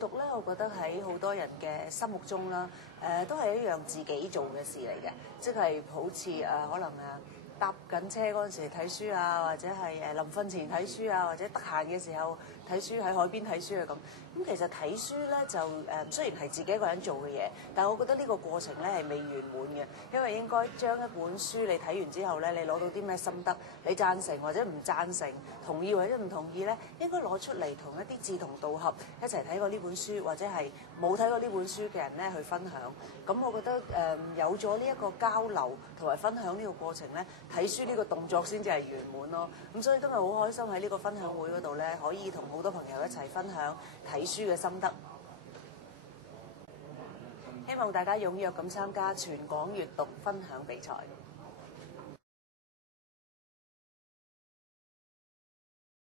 讀咧，我覺得喺好多人嘅心目中啦，都係一樣自己做嘅事嚟嘅，即係好似可能搭緊車嗰陣時睇書啊，或者係臨瞓前睇書啊，或者得閒嘅時候睇書，喺海邊睇書啊咁。咁其實睇書咧就雖然係自己一個人做嘅嘢，但係我覺得呢個過程咧係未圓滿嘅，因為應該將一本書你睇完之後咧，你攞到啲咩心得，你贊成或者唔贊成，同意或者唔同意咧，應該攞出嚟同一啲志同道合一齊睇過呢本書或者係冇睇過呢本書嘅人咧去分享。咁我覺得有咗呢一個交流同埋分享呢個過程咧，睇書呢個動作先至係圓滿咯。咁所以今日好開心喺呢個分享會嗰度咧，可以同好多朋友一齊分享睇書嘅心得。希望大家踴躍咁參加全港閱讀分享比賽。